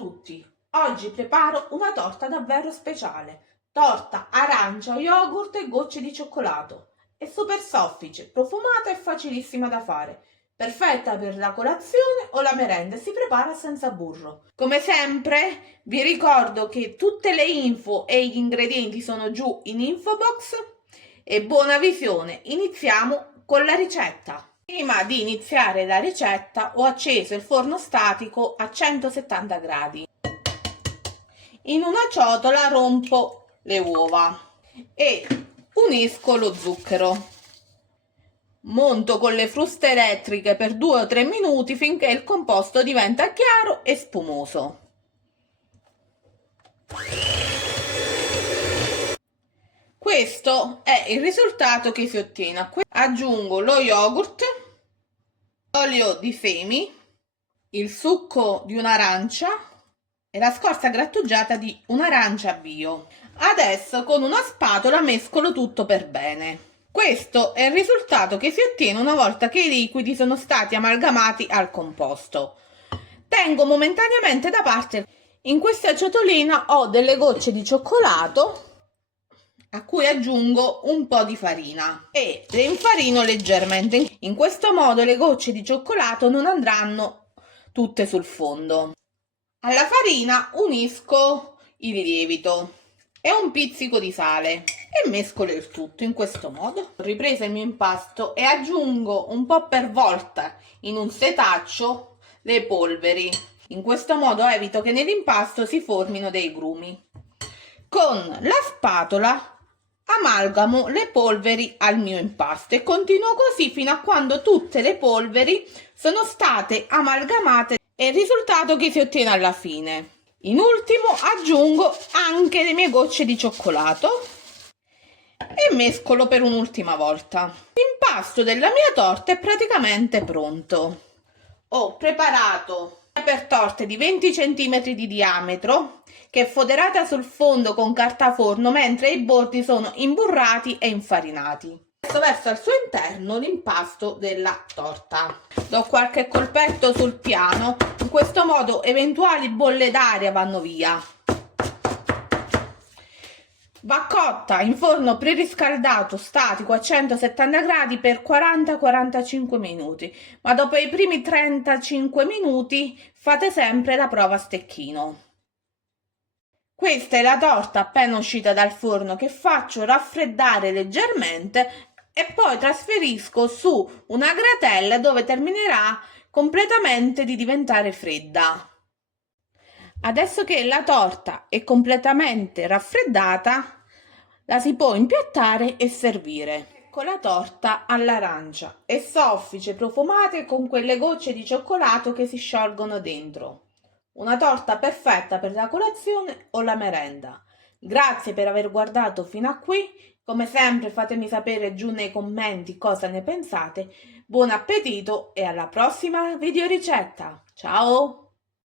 tutti! Oggi preparo una torta davvero speciale. Torta arancia, yogurt e gocce di cioccolato. È super soffice, profumata e facilissima da fare. Perfetta per la colazione o la merenda e si prepara senza burro. Come sempre vi ricordo che tutte le info e gli ingredienti sono giù in info box. E buona visione, iniziamo con la ricetta. Prima di iniziare la ricetta ho acceso il forno statico a 170 gradi. In una ciotola rompo le uova e unisco lo zucchero. Monto con le fruste elettriche per 2 o 3 minuti finché il composto diventa chiaro e spumoso. Questo è il risultato che si ottiene. Aggiungo lo yogurt, l'olio di semi, il succo di un'arancia e la scorza grattugiata di un'arancia bio. Adesso con una spatola mescolo tutto per bene. Questo è il risultato che si ottiene una volta che i liquidi sono stati amalgamati al composto. Tengo momentaneamente da parte. In questa ciotolina ho delle gocce di cioccolato a cui aggiungo un po' di farina e le infarino leggermente. In questo modo le gocce di cioccolato non andranno tutte sul fondo. Alla farina unisco il lievito e un pizzico di sale e mescolo il tutto in questo modo. Ho ripreso il mio impasto e aggiungo un po' per volta in un setaccio le polveri. In questo modo evito che nell'impasto si formino dei grumi. Con la spatola amalgamo le polveri al mio impasto e continuo così fino a quando tutte le polveri sono state amalgamate e il risultato che si ottiene alla fine. In ultimo aggiungo anche le mie gocce di cioccolato e mescolo per un'ultima volta. L'impasto della mia torta è praticamente pronto. Ho preparato per torte di 20 cm di diametro che è foderata sul fondo con carta forno mentre i bordi sono imburrati e infarinati. Adesso verso al suo interno l'impasto della torta. Do qualche colpetto sul piano, in questo modo eventuali bolle d'aria vanno via. Va cotta in forno preriscaldato statico a 170 gradi per 40-45 minuti, ma dopo i primi 35 minuti fate sempre la prova a stecchino. Questa è la torta appena uscita dal forno che faccio raffreddare leggermente e poi trasferisco su una gratella dove terminerà completamente di diventare fredda. Adesso che la torta è completamente raffreddata, la si può impiattare e servire. Ecco la torta all'arancia, è soffice, profumata e con quelle gocce di cioccolato che si sciolgono dentro. Una torta perfetta per la colazione o la merenda. Grazie per aver guardato fino a qui. Come sempre fatemi sapere giù nei commenti cosa ne pensate. Buon appetito e alla prossima videoricetta. Ciao!